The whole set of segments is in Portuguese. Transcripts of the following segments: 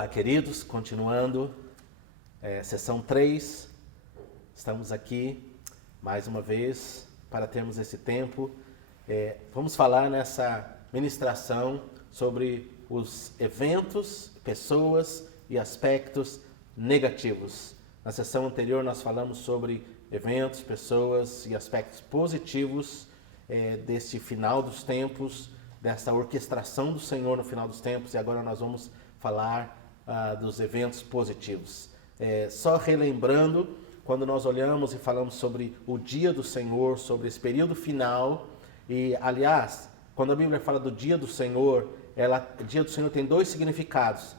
Olá, queridos, continuando, sessão 3, estamos aqui mais uma vez para termos esse tempo. Vamos falar nessa ministração sobre os eventos, pessoas e aspectos negativos. Na sessão anterior nós falamos sobre eventos, pessoas e aspectos positivos desse final dos tempos, dessa orquestração do Senhor no final dos tempos, e agora nós vamos falar dos eventos positivos. Só relembrando, quando nós olhamos e falamos sobre o dia do Senhor, sobre esse período final, e aliás, quando a Bíblia fala do dia do Senhor, o dia do Senhor tem dois significados.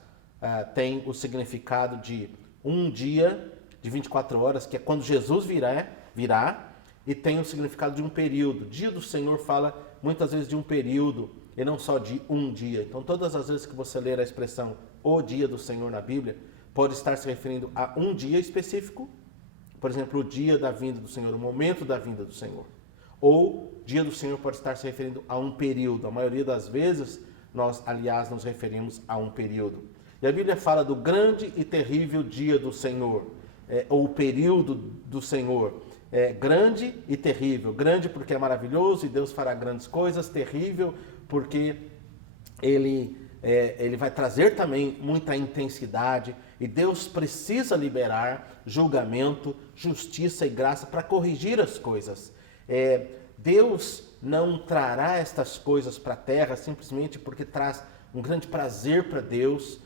Tem o significado de um dia de 24 horas, que é quando Jesus virá, e tem o significado de um período. Dia do Senhor fala muitas vezes de um período, e não só de um dia. Então, todas as vezes que você ler a expressão o dia do Senhor na Bíblia, pode estar se referindo a um dia específico, por exemplo, o dia da vinda do Senhor, o momento da vinda do Senhor. Ou dia do Senhor pode estar se referindo a um período. A maioria das vezes, nós, aliás, nos referimos a um período. E a Bíblia fala do grande e terrível dia do Senhor, ou o período do Senhor. Grande e terrível. Grande porque é maravilhoso e Deus fará grandes coisas. Terrível porque ele vai trazer também muita intensidade, e Deus precisa liberar julgamento, justiça e graça para corrigir as coisas. Deus não trará estas coisas para a terra simplesmente porque traz um grande prazer para Deus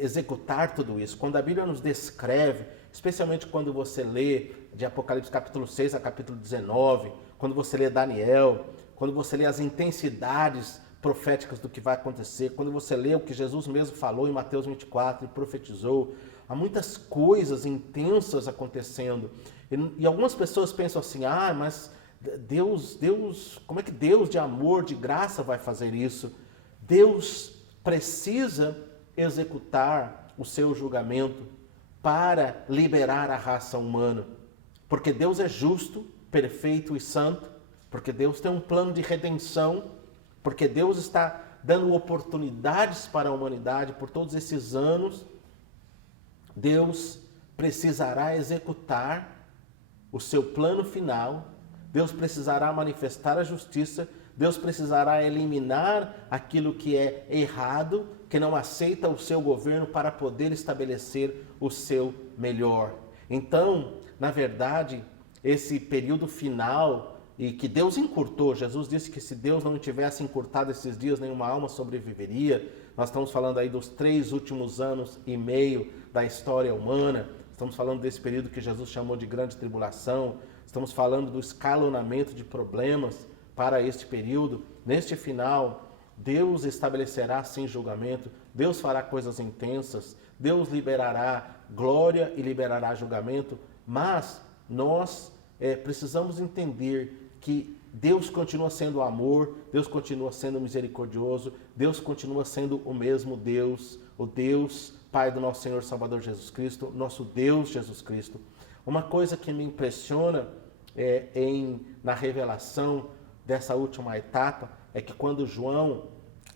executar tudo isso. Quando a Bíblia nos descreve, especialmente quando você lê de Apocalipse capítulo 6 a capítulo 19, quando você lê Daniel, quando você lê as intensidades proféticas do que vai acontecer, quando você lê o que Jesus mesmo falou em Mateus 24 e profetizou, há muitas coisas intensas acontecendo. E algumas pessoas pensam assim, mas Deus, como é que Deus de amor, de graça vai fazer isso? Deus precisa executar o seu julgamento para liberar a raça humana, porque Deus é justo, perfeito e santo, porque Deus tem um plano de redenção, porque Deus está dando oportunidades para a humanidade por todos esses anos. Deus precisará executar o seu plano final, Deus precisará manifestar a justiça, Deus precisará eliminar aquilo que é errado, que não aceita o seu governo, para poder estabelecer o seu melhor. Então, na verdade, esse período final, e que Deus encurtou, Jesus disse que se Deus não tivesse encurtado esses dias, nenhuma alma sobreviveria. Nós estamos falando aí dos 3 últimos anos e meio da história humana, estamos falando desse período que Jesus chamou de grande tribulação, estamos falando do escalonamento de problemas para este período. Neste final, Deus estabelecerá sim julgamento, Deus fará coisas intensas, Deus liberará glória e liberará julgamento, mas nós precisamos entender que Deus continua sendo amor, Deus continua sendo misericordioso, Deus continua sendo o mesmo Deus, o Deus Pai do nosso Senhor Salvador Jesus Cristo, nosso Deus Jesus Cristo. Uma coisa que me impressiona na revelação dessa última etapa é que quando João,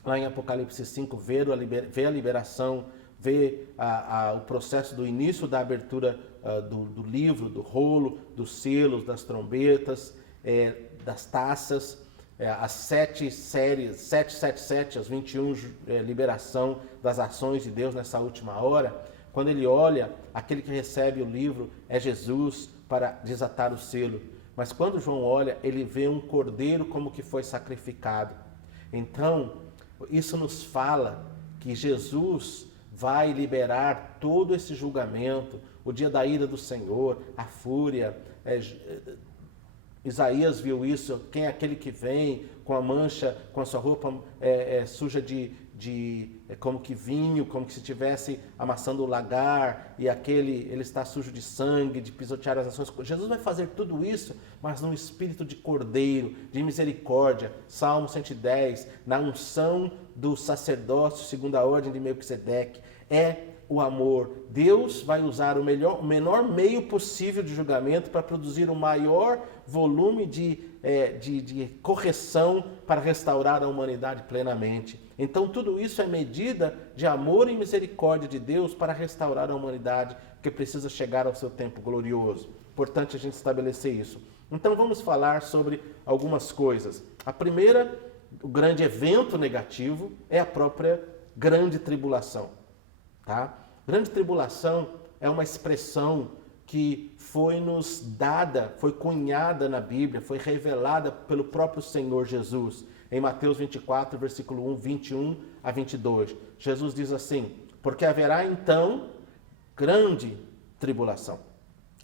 lá em Apocalipse 5, vê a liberação, vê o processo do início da abertura do livro, do rolo, dos selos, das trombetas, das taças, as 7 séries, 777, as 21 liberação das ações de Deus nessa última hora. Quando ele olha, aquele que recebe o livro é Jesus para desatar o selo. Mas quando João olha, ele vê um cordeiro como que foi sacrificado. Então, isso nos fala que Jesus vai liberar todo esse julgamento, o dia da ira do Senhor, a fúria. Isaías viu isso, quem é aquele que vem com a mancha, com a sua roupa suja de como que vinho, como que se estivesse amassando o lagar, e ele está sujo de sangue, de pisotear as nações. Jesus vai fazer tudo isso, mas num espírito de cordeiro, de misericórdia. Salmo 110, na unção do sacerdócio segundo a ordem de Melquisedeque. o amor. Deus vai usar o menor meio possível de julgamento para produzir o maior volume de correção para restaurar a humanidade plenamente. Então tudo isso é medida de amor e misericórdia de Deus para restaurar a humanidade que precisa chegar ao seu tempo glorioso. Importante a gente estabelecer isso. Então vamos falar sobre algumas coisas. A primeira, o grande evento negativo, é a própria grande tribulação. Tá? Grande tribulação é uma expressão que foi nos dada, foi cunhada na Bíblia, foi revelada pelo próprio Senhor Jesus. Em Mateus 24, versículo 1, 21 a 22. Jesus diz assim: porque haverá então grande tribulação.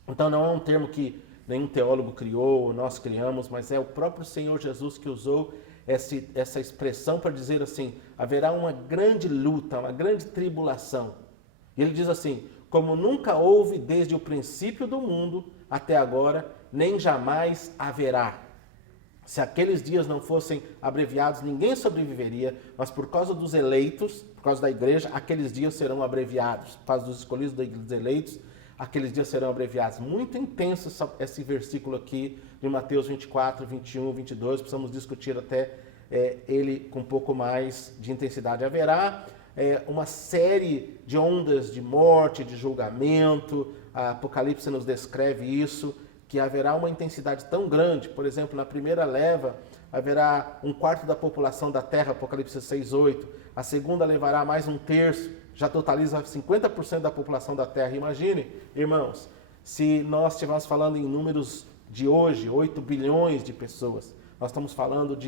Então não é um termo que nenhum teólogo criou, nós criamos, mas é o próprio Senhor Jesus que usou essa expressão para dizer assim: haverá uma grande luta, uma grande tribulação. E ele diz assim: como nunca houve desde o princípio do mundo até agora, nem jamais haverá. Se aqueles dias não fossem abreviados, ninguém sobreviveria, mas por causa dos eleitos, por causa da igreja, aqueles dias serão abreviados. Por causa dos escolhidos, dos eleitos, aqueles dias serão abreviados. Muito intenso esse versículo aqui de Mateus 24, 21, 22. Precisamos discutir até ele com um pouco mais de intensidade. Haverá uma série de ondas de morte, de julgamento. A Apocalipse nos descreve isso, que haverá uma intensidade tão grande. Por exemplo, na primeira leva, haverá 1/4 da população da terra, Apocalipse 6:8. A segunda levará mais 1/3, já totaliza 50% da população da terra. Imagine, irmãos, se nós estivéssemos falando em números de hoje, 8 bilhões de pessoas. Nós estamos falando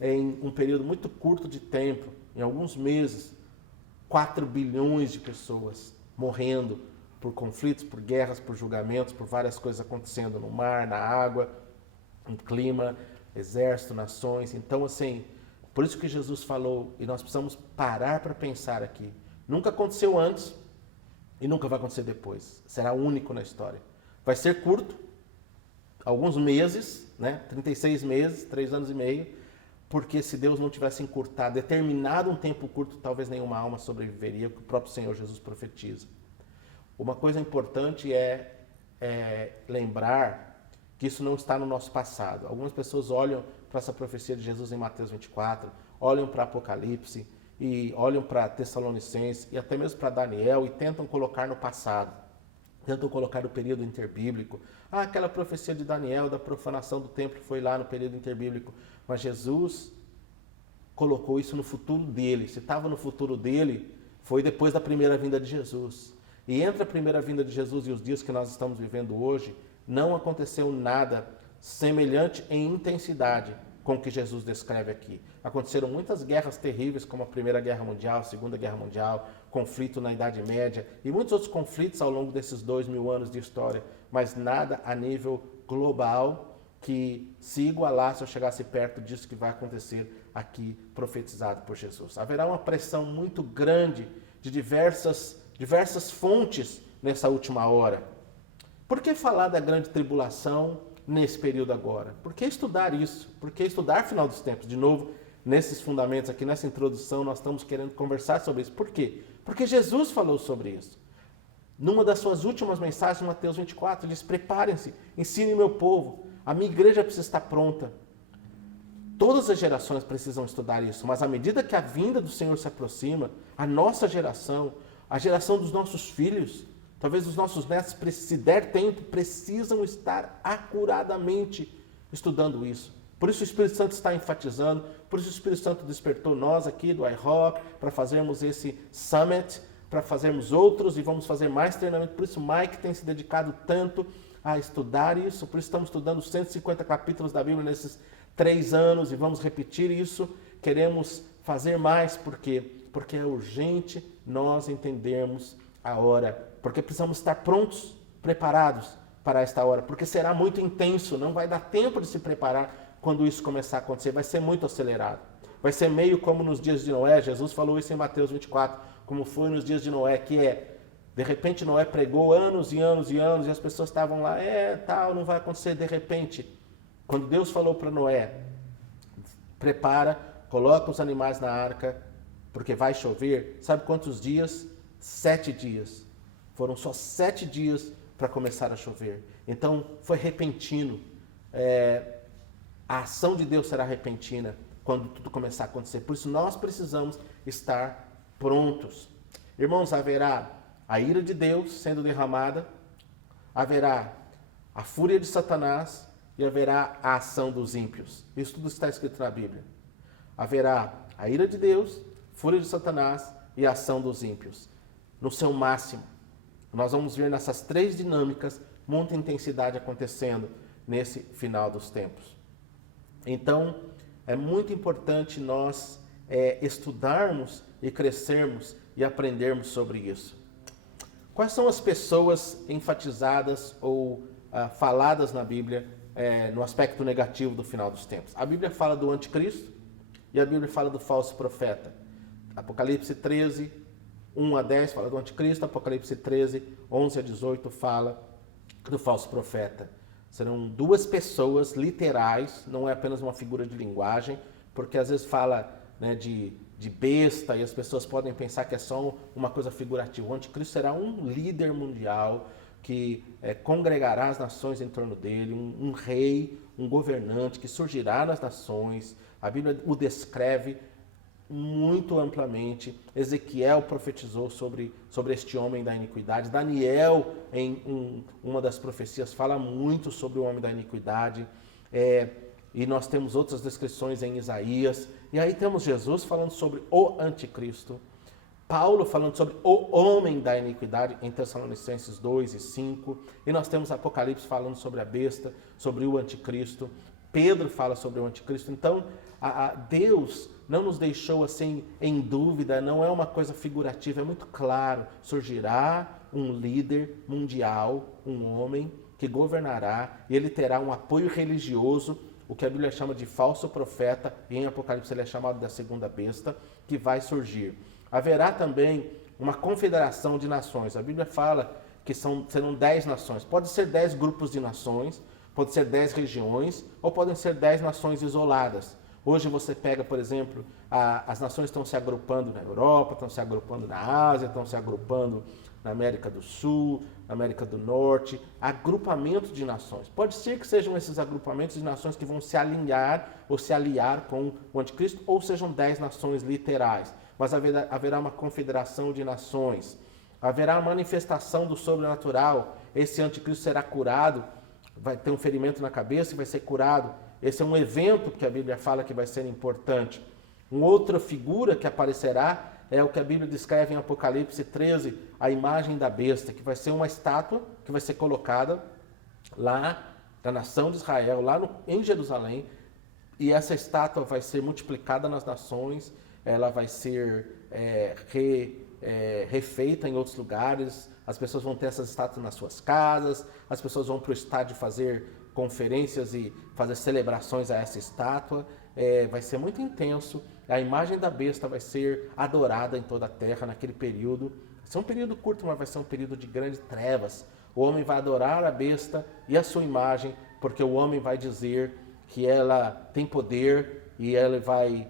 em um período muito curto de tempo, em alguns meses, 4 bilhões de pessoas morrendo por conflitos, por guerras, por julgamentos, por várias coisas acontecendo no mar, na água, no clima, exército, nações. Então, assim, por isso que Jesus falou, e nós precisamos parar para pensar aqui. Nunca aconteceu antes e nunca vai acontecer depois. Será único na história. Vai ser curto, alguns meses, 36 meses, 3 anos e meio, porque se Deus não tivesse encurtado, determinado um tempo curto, talvez nenhuma alma sobreviveria, que o próprio Senhor Jesus profetiza. Uma coisa importante é lembrar que isso não está no nosso passado. Algumas pessoas olham para essa profecia de Jesus em Mateus 24, olham para Apocalipse e olham para Tessalonicenses e até mesmo para Daniel e tentam colocar no passado. Tentam colocar no período interbíblico. Aquela profecia de Daniel da profanação do templo foi lá no período interbíblico. Mas Jesus colocou isso no futuro dele. Se estava no futuro dele, foi depois da primeira vinda de Jesus. E entre a primeira vinda de Jesus e os dias que nós estamos vivendo hoje, não aconteceu nada semelhante em intensidade com o que Jesus descreve aqui. Aconteceram muitas guerras terríveis, como a Primeira Guerra Mundial, a Segunda Guerra Mundial, conflito na Idade Média e muitos outros conflitos ao longo desses 2000 anos de história, mas nada a nível global que se igualasse ou chegasse perto disso que vai acontecer aqui profetizado por Jesus. Haverá uma pressão muito grande de diversas fontes nessa última hora. Por que falar da grande tribulação nesse período agora? Por que estudar isso? Por que estudar final dos tempos? De novo, nesses fundamentos aqui, nessa introdução, nós estamos querendo conversar sobre isso. Por quê? Porque Jesus falou sobre isso. Numa das suas últimas mensagens, Mateus 24, ele diz: preparem-se, ensinem meu povo, a minha igreja precisa estar pronta. Todas as gerações precisam estudar isso, mas à medida que a vinda do Senhor se aproxima, a nossa geração, a geração dos nossos filhos, talvez os nossos netos, se der tempo, precisam estar acuradamente estudando isso. Por isso o Espírito Santo está enfatizando, por isso o Espírito Santo despertou nós aqui do iHop para fazermos esse summit, para fazermos outros e vamos fazer mais treinamento. Por isso Mike tem se dedicado tanto a estudar isso, por isso estamos estudando 150 capítulos da Bíblia nesses 3 anos e vamos repetir isso. Queremos fazer mais, por quê? Porque é urgente nós entendermos a hora, porque precisamos estar prontos, preparados para esta hora, porque será muito intenso, não vai dar tempo de se preparar quando isso começar a acontecer, vai ser muito acelerado. Vai ser meio como nos dias de Noé. Jesus falou isso em Mateus 24, como foi nos dias de Noé, que de repente Noé pregou anos e anos e anos e as pessoas estavam lá, tal, não vai acontecer. De repente, quando Deus falou para Noé, prepara, coloca os animais na arca, porque vai chover, sabe quantos dias 7 dias. Foram só 7 dias para começar a chover. Então, foi repentino. A ação de Deus será repentina quando tudo começar a acontecer. Por isso, nós precisamos estar prontos. Irmãos, haverá a ira de Deus sendo derramada, haverá a fúria de Satanás e haverá a ação dos ímpios. Isso tudo está escrito na Bíblia. Haverá a ira de Deus, fúria de Satanás e a ação dos ímpios. No seu máximo. Nós vamos ver nessas 3 dinâmicas muita intensidade acontecendo nesse final dos tempos. Então, é muito importante nós estudarmos e crescermos e aprendermos sobre isso. Quais são as pessoas enfatizadas ou faladas na Bíblia no aspecto negativo do final dos tempos? A Bíblia fala do anticristo e a Bíblia fala do falso profeta. Apocalipse 13, 1 a 10 fala do anticristo, Apocalipse 13, 11 a 18 fala do falso profeta. Serão 2 pessoas literais, não é apenas uma figura de linguagem, porque às vezes fala, né, de besta e as pessoas podem pensar que é só uma coisa figurativa. O anticristo será um líder mundial que congregará as nações em torno dele, um rei, um governante que surgirá nas nações. A Bíblia o descreve muito amplamente. Ezequiel profetizou sobre este homem da iniquidade. Daniel, em uma das profecias, fala muito sobre o homem da iniquidade. E nós temos outras descrições em Isaías. E aí temos Jesus falando sobre o anticristo. Paulo falando sobre o homem da iniquidade em Tessalonicenses 2 e 5. E nós temos Apocalipse falando sobre a besta, sobre o anticristo. Pedro fala sobre o anticristo. Então, Deus não nos deixou assim em dúvida, não é uma coisa figurativa, é muito claro. Surgirá um líder mundial, um homem que governará, e ele terá um apoio religioso, o que a Bíblia chama de falso profeta, e em Apocalipse ele é chamado da segunda besta, que vai surgir. Haverá também uma confederação de nações. A Bíblia fala que serão 10 nações. Pode ser 10 grupos de nações, pode ser 10 regiões, ou podem ser 10 nações isoladas. Hoje você pega, por exemplo, as nações estão se agrupando na Europa, estão se agrupando na Ásia, estão se agrupando na América do Sul, na América do Norte, agrupamento de nações. Pode ser que sejam esses agrupamentos de nações que vão se alinhar ou se aliar com o anticristo, ou sejam 10 nações literais. Mas haverá uma confederação de nações, haverá a manifestação do sobrenatural. Esse anticristo será curado, vai ter um ferimento na cabeça e vai ser curado. Esse é um evento que a Bíblia fala que vai ser importante. Uma outra figura que aparecerá é o que a Bíblia descreve em Apocalipse 13, a imagem da besta, que vai ser uma estátua que vai ser colocada lá da nação de Israel, lá em Jerusalém, e essa estátua vai ser multiplicada nas nações, ela vai ser refeita em outros lugares, as pessoas vão ter essas estátuas nas suas casas, as pessoas vão para o estádio fazer conferências e fazer celebrações a essa estátua. Vai ser muito intenso. A imagem da besta vai ser adorada em toda a terra naquele período. Vai ser um período curto, mas vai ser um período de grandes trevas. O homem vai adorar a besta e a sua imagem, porque o homem vai dizer que ela tem poder e ela vai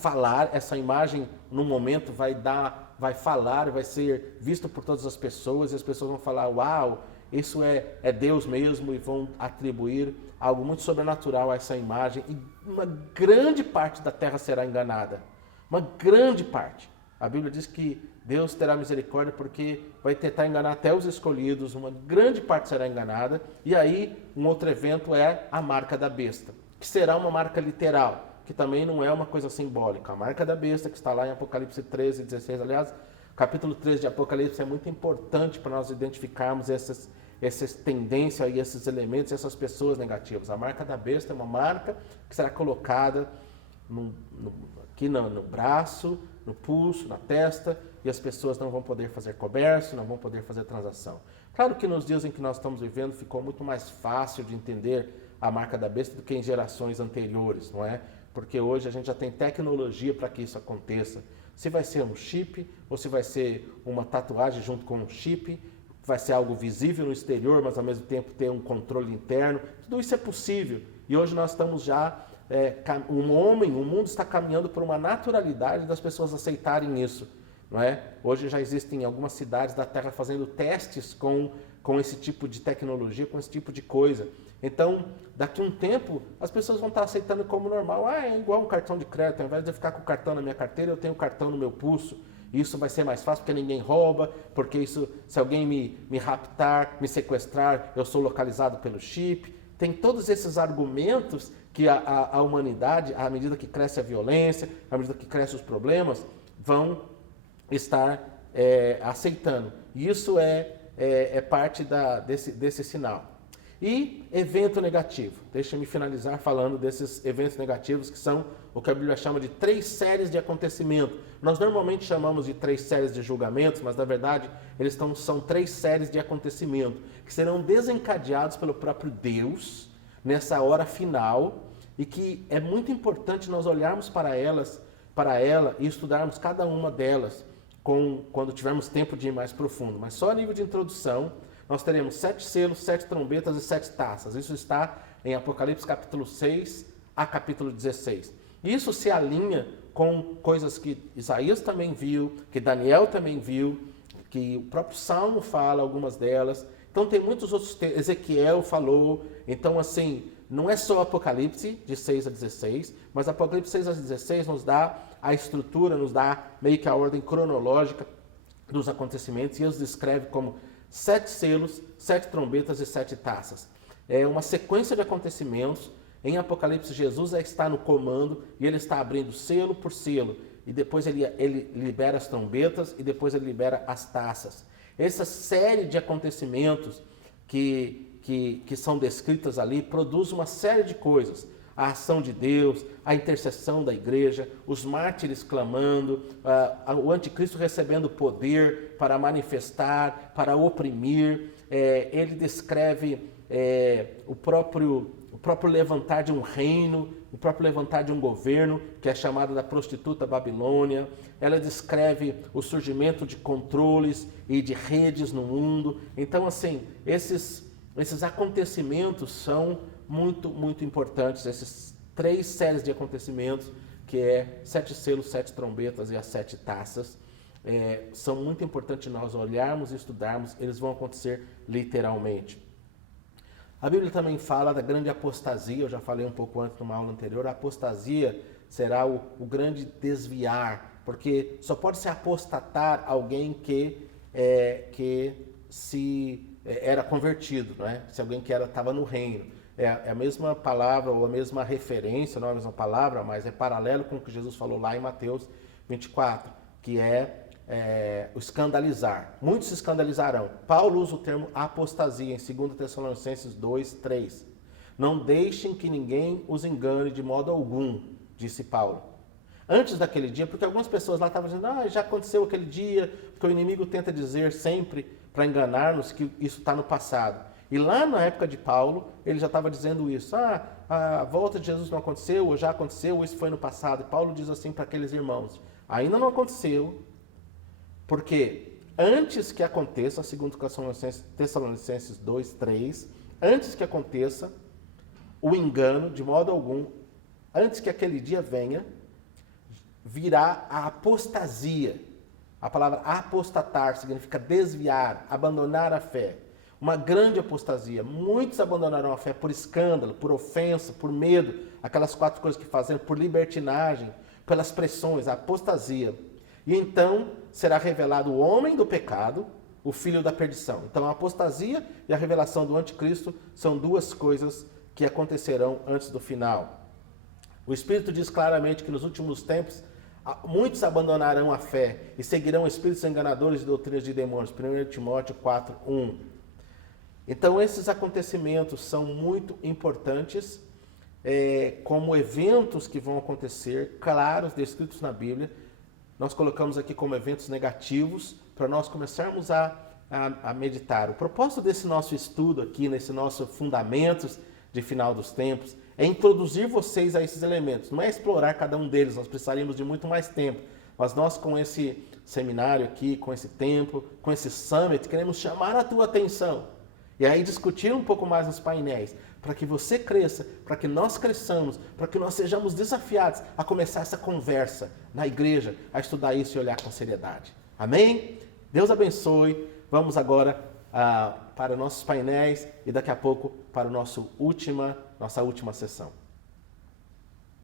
falar. Essa imagem, no momento, vai falar, vai ser vista por todas as pessoas, e as pessoas vão falar: uau, isso é Deus mesmo, e vão atribuir algo muito sobrenatural a essa imagem, e uma grande parte da terra será enganada. Uma grande parte. A Bíblia diz que Deus terá misericórdia porque vai tentar enganar até os escolhidos, uma grande parte será enganada. E aí, um outro evento é a marca da besta, que será uma marca literal, que também não é uma coisa simbólica. A marca da besta, que está lá em Apocalipse 13, 16, aliás, capítulo 13 de Apocalipse é muito importante para nós identificarmos essas tendências e esses elementos, essas pessoas negativas. A marca da besta é uma marca que será colocada aqui no braço, no pulso, na testa, e as pessoas não vão poder fazer comércio, não vão poder fazer transação. Claro que nos dias em que nós estamos vivendo ficou muito mais fácil de entender a marca da besta do que em gerações anteriores, não é? Porque hoje a gente já tem tecnologia para que isso aconteça. Se vai ser um chip ou se vai ser uma tatuagem junto com um chip, vai ser algo visível no exterior, mas ao mesmo tempo ter um controle interno. Tudo isso é possível. E hoje nós estamos já, o mundo está caminhando por uma naturalidade das pessoas aceitarem isso. não é? Hoje já existem algumas cidades da Terra fazendo testes com esse tipo de tecnologia, com esse tipo de coisa. Então, daqui a um tempo, as pessoas vão estar aceitando como normal. Ah, é igual um cartão de crédito. Ao invés de eu ficar com o cartão na minha carteira, eu tenho o cartão no meu pulso. Isso vai ser mais fácil porque ninguém rouba, porque isso, se alguém me raptar, me sequestrar, eu sou localizado pelo chip. Tem todos esses argumentos que a humanidade, à medida que cresce a violência, à medida que crescem os problemas, vão estar aceitando. Isso é parte desse sinal. E evento negativo. Deixa-me finalizar falando desses eventos negativos, que são o que a Bíblia chama de 3 séries de acontecimento. Nós normalmente chamamos de 3 séries de julgamentos, mas na verdade são 3 séries de acontecimento, que serão desencadeados pelo próprio Deus nessa hora final, e que é muito importante nós olharmos para ela e estudarmos cada uma delas quando tivermos tempo de ir mais profundo. Mas só a nível de introdução, nós teremos 7 selos, 7 trombetas e 7 taças. Isso está em Apocalipse capítulo 6 a capítulo 16. Isso se alinha com coisas que Isaías também viu, que Daniel também viu, que o próprio Salmo fala algumas delas. Então tem muitos outros textos, Ezequiel falou. Então assim, não é só Apocalipse de 6 a 16, mas Apocalipse 6 a 16 nos dá a estrutura, nos dá meio que a ordem cronológica dos acontecimentos, e os descreve como 7 selos, 7 trombetas e 7 taças. É uma sequência de acontecimentos. Em Apocalipse, Jesus está no comando e ele está abrindo selo por selo. E depois ele libera as trombetas e depois ele libera as taças. Essa série de acontecimentos que são descritas ali produz uma série de coisas. A ação de Deus, a intercessão da igreja, os mártires clamando, o anticristo recebendo poder para manifestar, para oprimir. Ele descreve o próprio levantar de um reino, o próprio levantar de um governo, que é chamado da prostituta Babilônia. Ela descreve o surgimento de controles e de redes no mundo. Então, assim, esses acontecimentos são muito, muito importantes, essas 3 séries de acontecimentos, que é 7 selos, 7 trombetas e as 7 taças, são muito importantes nós olharmos e estudarmos. Eles vão acontecer literalmente. A Bíblia também fala da grande apostasia. Eu já falei um pouco antes numa aula anterior. A apostasia será o grande desviar, porque só pode se apostatar alguém que era convertido, né? Se alguém que estava no reino. É a mesma palavra ou a mesma referência, não é a mesma palavra, mas é paralelo com o que Jesus falou lá em Mateus 24, que o escandalizar. Muitos se escandalizarão. Paulo usa o termo apostasia em 2 Tessalonicenses 2:3. Não deixem que ninguém os engane de modo algum, disse Paulo. Antes daquele dia, porque algumas pessoas lá estavam dizendo, já aconteceu aquele dia, porque o inimigo tenta dizer sempre para enganar-nos que isso está no passado. E lá na época de Paulo, ele já estava dizendo isso. A volta de Jesus não aconteceu, ou já aconteceu, ou isso foi no passado. E Paulo diz assim para aqueles irmãos, ainda não aconteceu, porque antes que aconteça, segundo Tessalonicenses 2:3, antes que aconteça o engano, de modo algum, antes que aquele dia venha, virá a apostasia. A palavra apostatar significa desviar, abandonar a fé. Uma grande apostasia. Muitos abandonarão a fé por escândalo, por ofensa, por medo, aquelas 4 coisas que fazem, por libertinagem, pelas pressões, a apostasia. E então será revelado o homem do pecado, o filho da perdição. Então a apostasia e a revelação do anticristo são 2 coisas que acontecerão antes do final. O Espírito diz claramente que nos últimos tempos muitos abandonarão a fé e seguirão espíritos enganadores e doutrinas de demônios. 1 Timóteo 4:1. Então esses acontecimentos são muito importantes como eventos que vão acontecer, claros, descritos na Bíblia. Nós colocamos aqui como eventos negativos para nós começarmos a meditar. O propósito desse nosso estudo aqui, nesse nosso Fundamentos de Final dos Tempos, é introduzir vocês a esses elementos. Não é explorar cada um deles, nós precisaríamos de muito mais tempo. Mas nós, com esse seminário aqui, com esse tempo, com esse summit, queremos chamar a tua atenção. E aí discutir um pouco mais nos painéis, para que você cresça, para que nós cresçamos, para que nós sejamos desafiados a começar essa conversa na igreja, a estudar isso e olhar com seriedade. Amém? Deus abençoe. Vamos agora para nossos painéis e daqui a pouco para nossa última sessão.